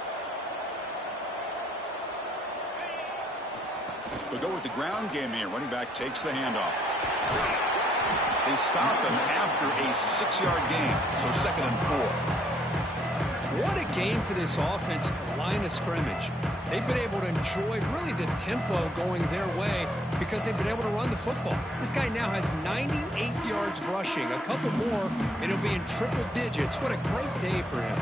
They'll go with the ground game here. Running back takes the handoff. They stop him after a 6-yard gain. So 2nd and 4. What a game for this offense at the line of scrimmage. They've been able to enjoy really the tempo going their way because they've been able to run the football. This guy now has 98 yards rushing. A couple more, and he'll be in triple digits. What a great day for him.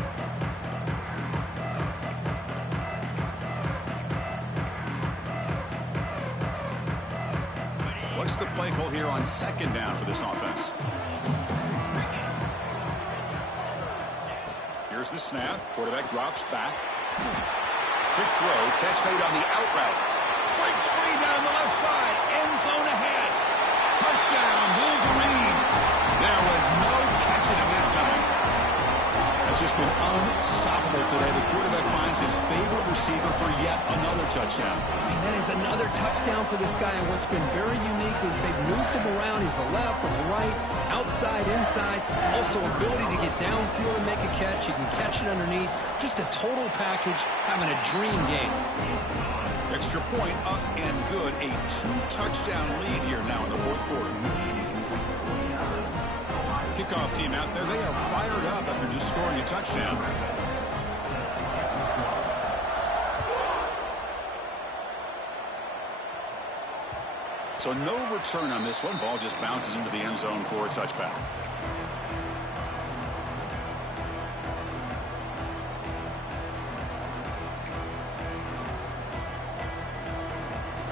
What's the play call here on 2nd down for this offense? Here's the snap. Quarterback drops back. Quick throw. Catch made on the out route. Breaks free down the left side. End zone ahead. Touchdown, Wolverines. There was no catching him that time. It's just been unstoppable today. The quarterback finds his favorite receiver for yet another touchdown. Man, that is another touchdown for this guy. And what's been very unique is they've moved him around. He's the left and the right, outside, inside. Also ability to get downfield and make a catch. You can catch it underneath. Just a total package, having a dream game. Extra point up and good. A 2-touchdown lead here now in the 4th quarter. Kickoff team out there. They are fired up after just scoring a touchdown. So no return on this one. Ball just bounces into the end zone for a touchback.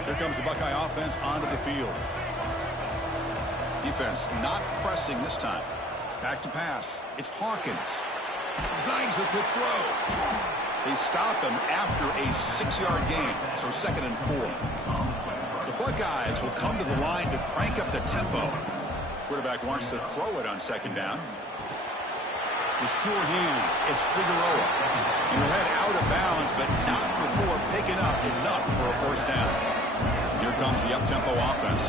Here comes the Buckeye offense onto the field. Defense not pressing this time. Back to pass. It's Hawkins. Zags the quick throw. They stop him after a 6-yard gain. So 2nd and 4. The Buckeyes will come to the line to crank up the tempo. Quarterback wants to throw it on 2nd down. The sure hands. It's Figueroa. He'll head out of bounds, but not before picking up enough for a first down. Here comes the up-tempo offense.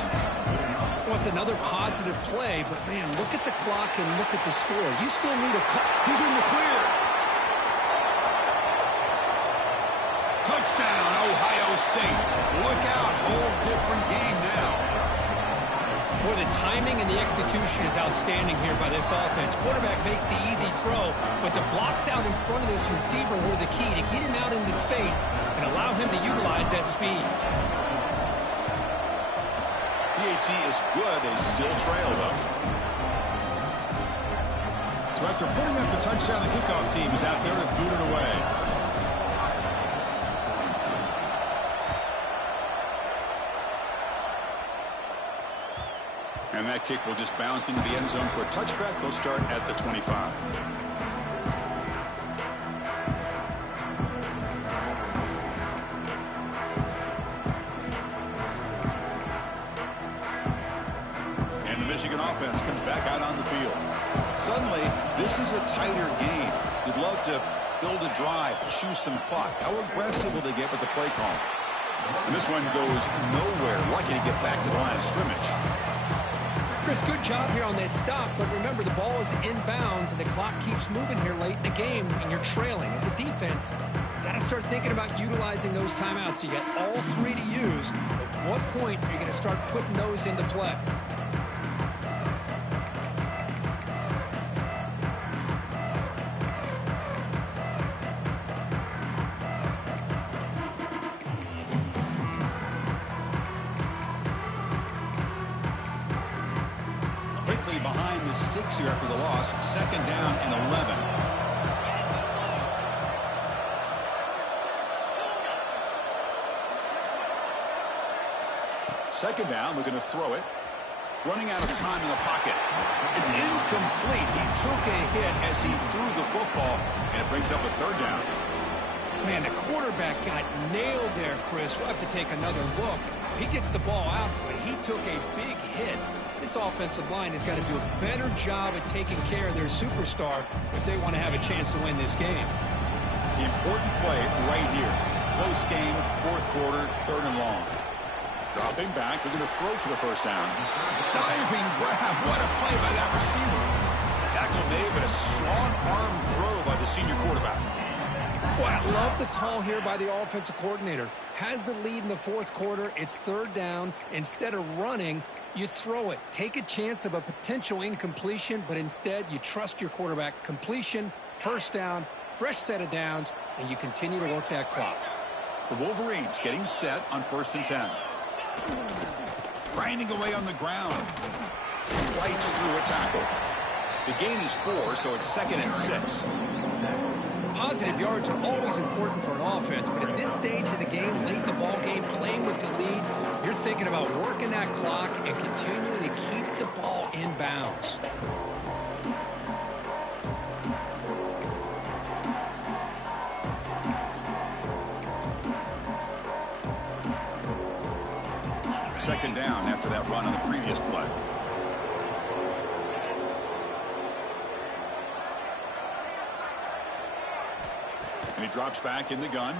Well, it's another positive play, but, man, look at the clock and look at the score. You still need a cut. He's in the clear. Touchdown, Ohio State. Look out, whole different game now. Boy, the timing and the execution is outstanding here by this offense. Quarterback makes the easy throw, but the blocks out in front of this receiver were the key to get him out into space and allow him to utilize that speed. PAT is good. They still trail, though. So So after putting up the touchdown, the kickoff team is out there to boot it away. And that kick will just bounce into the end zone for a touchback. They'll start at the 25. And the Michigan offense comes back out on the field. Suddenly, this is a tighter game. You'd love to build a drive, choose some clock. How aggressive will they get with the play call? And this one goes nowhere. Lucky to get back to the line of scrimmage. Chris, good job here on that stop, but remember the ball is inbounds and the clock keeps moving here late in the game and you're trailing. As a defense, you got to start thinking about utilizing those timeouts. You got all three to use. At what point are you going to start putting those into play? Behind the sticks here after the loss. Second down and 11. Second down, we're going to throw it. Running out of time in the pocket. It's incomplete. He took a hit as he threw the football, and it brings up a third down. Man, the quarterback got nailed there, Chris. We'll have to take another look. He gets the ball out, but he took a big hit. This offensive line has got to do a better job at taking care of their superstar if they want to have a chance to win this game. The important play right here. Close game, fourth quarter, third and long. Dropping back, we're going to throw for the first down. Diving grab, what a play by that receiver. Tackle made, but a strong arm throw by the senior quarterback. Boy, I love the call here by the offensive coordinator. Has the lead in the fourth quarter. It's third down. Instead of running, you throw it. Take a chance of a potential incompletion, but instead you trust your quarterback. Completion, first down, fresh set of downs, and you continue to work that clock. The Wolverines getting set on 1st and 10. Grinding away on the ground. Fights through a tackle. The gain is 4, so it's 2nd and 6. Positive yards are always important for an offense, but at this stage of the game, late in the ball game, playing with the lead, you're thinking about working that clock and continuing to keep the ball in bounds. Second down after that run on the previous play. And he drops back in the gun.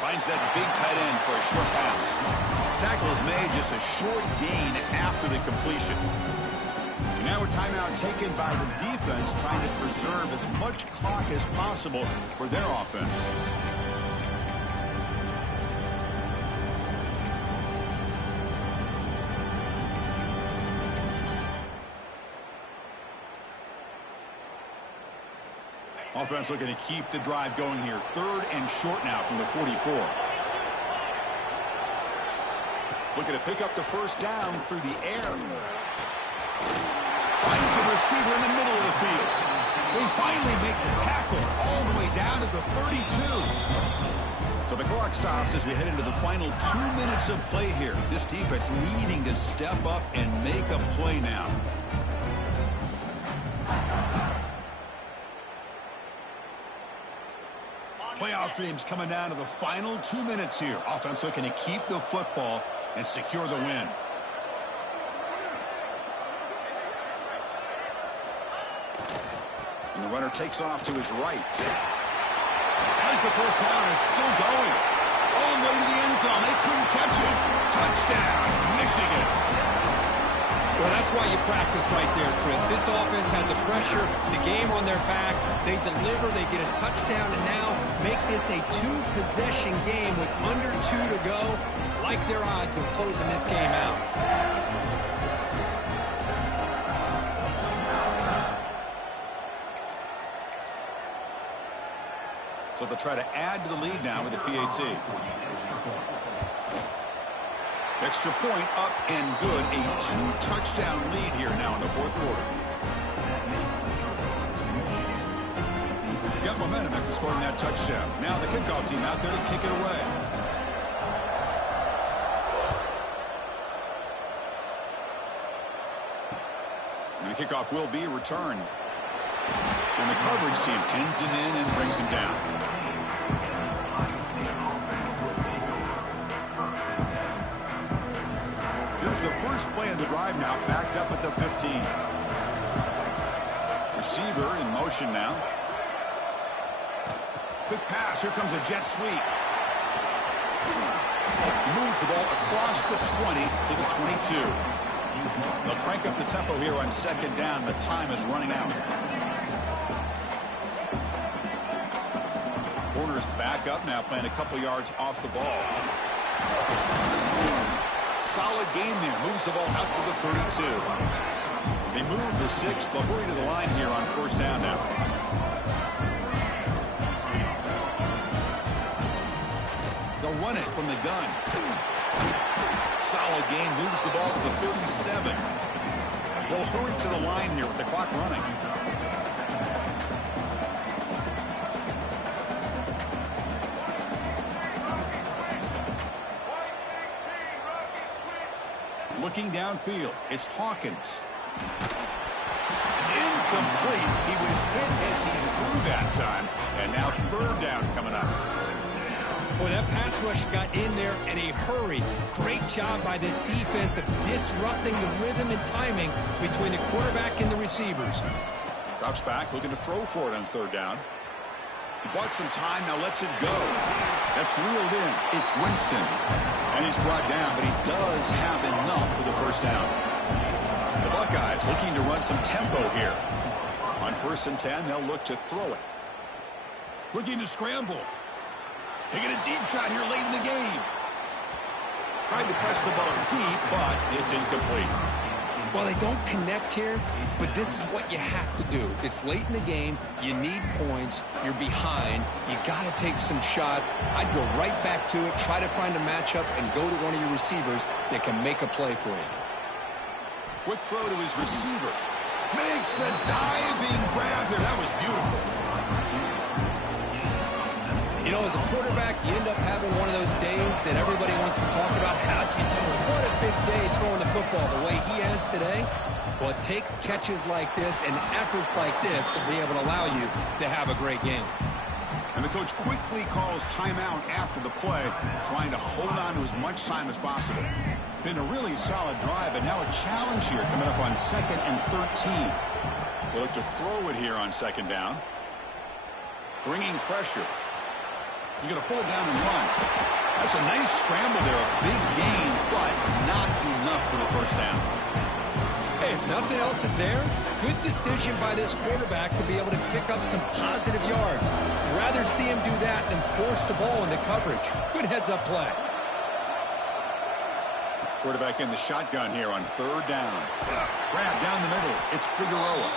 Finds that big tight end for a short pass. Tackle is made, just a short gain after the completion. And now a timeout taken by the defense, trying to preserve as much clock as possible for their offense. Offense looking to keep the drive going here. Third and short now from the 44. Looking to pick up the first down through the air. Finds a receiver in the middle of the field. We finally make the tackle all the way down to the 32. So the clock stops as we head into the final 2 minutes of play here. This defense needing to step up and make a play now. Playoff dreams coming down to the final 2 minutes here. Offense looking to keep the football and secure the win. And the runner takes off to his right. As the first down is still going. All the way to the end zone. They couldn't catch him. Touchdown, Michigan. Well, that's why you practice right there, Chris. This offense had the pressure, the game on their back. They deliver, they get a touchdown, and now make this a two-possession game with under 2 to go. Like their odds of closing this game out. So they'll try to add to the lead now with the PAT. Extra point up and good. A 2-touchdown lead here now in the fourth quarter. scoring that touchdown. Now the kickoff team out there to kick it away. And the kickoff will be returned. And the coverage team pins him in and brings him down. Here's the first play of the drive now, backed up at the 15. Receiver in motion now. Quick pass. Here comes a jet sweep. He moves the ball across the 20 to the 22. They'll crank up the tempo here on second down. The time is running out. Corner's back up now, playing a couple yards off the ball. Solid gain there. Moves the ball out to the 32. They move the 6. They'll hurry to the line here on first down now. They'll run it from the gun. Solid gain. Moves the ball to the 37. They'll hurry to the line here with the clock running. Looking downfield, it's Hawkins. It's incomplete. He was hit as he threw that time. And now third down coming up. Well, that pass rush got in there in a hurry. Great job by this defense of disrupting the rhythm and timing between the quarterback and the receivers. Drops back, looking to throw for it on third down. He bought some time, now lets it go. That's reeled in. It's Winston. And he's brought down, but he does have enough for the first down. The Buckeyes looking to run some tempo here. On 1st and 10, they'll look to throw it. Looking to scramble. Taking a deep shot here late in the game. Tried to press the ball deep, but it's incomplete. Well, they don't connect here, but this is what you have to do. It's late in the game. You need points. You're behind. You got to take some shots. I'd go right back to it, try to find a matchup, and go to one of your receivers that can make a play for you. Quick throw to his receiver. Makes a diving grab there. That was beautiful. You know, as a quarterback, you end up having one of those days that everybody wants to talk about. How'd you do it? What a big day throwing the football the way he has today. Well, it takes catches like this and efforts like this to be able to allow you to have a great game. And the coach quickly calls timeout after the play, trying to hold on to as much time as possible. Been a really solid drive, and now a challenge here coming up on 2nd and 13. They look to throw it here on second down. Bringing pressure. He's going to pull it down and run. That's a nice scramble there. A big gain, but not enough for the first down. Hey, if nothing else is there, good decision by this quarterback to be able to pick up some positive yards. I'd rather see him do that than force the ball into coverage. Good heads-up play. Quarterback in the shotgun here on third down. Grab down the middle. It's Figueroa.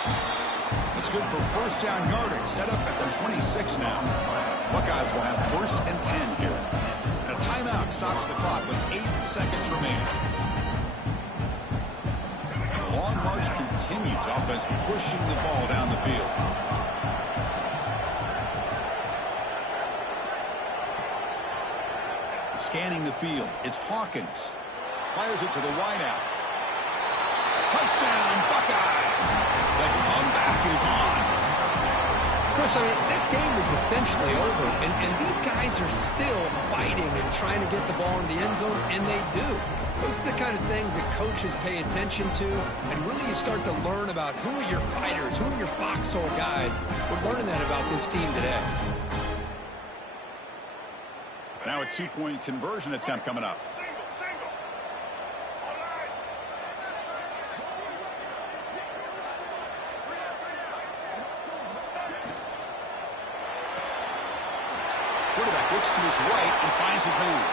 It's good for first down yardage. Set up at the 26 now. Buckeyes will have 1st and 10 here. And a timeout stops the clock with 8 seconds remaining. The long march continues. Offense pushing the ball down the field. Scanning the field. It's Hawkins. Fires it to the wideout. Touchdown, Buckeyes! The comeback is on. Chris, I mean, this game is essentially over, and these guys are still fighting and trying to get the ball in the end zone, and they do. Those are the kind of things that coaches pay attention to, and really you start to learn about who are your fighters, who are your foxhole guys. We're learning that about this team today. Now a 2-point conversion attempt coming up. Quarterback looks to his right and finds his man.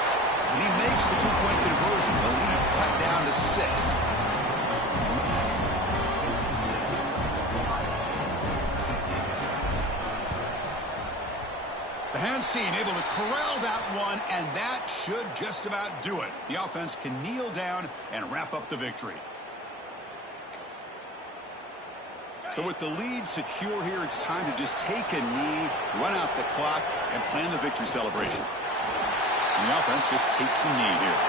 And he makes the 2-point conversion. The lead cut down to 6. The hands team able to corral that one, and that should just about do it. The offense can kneel down and wrap up the victory. So with the lead secure here, it's time to just take a knee, run out the clock, and plan the victory celebration. And the offense just takes a knee here.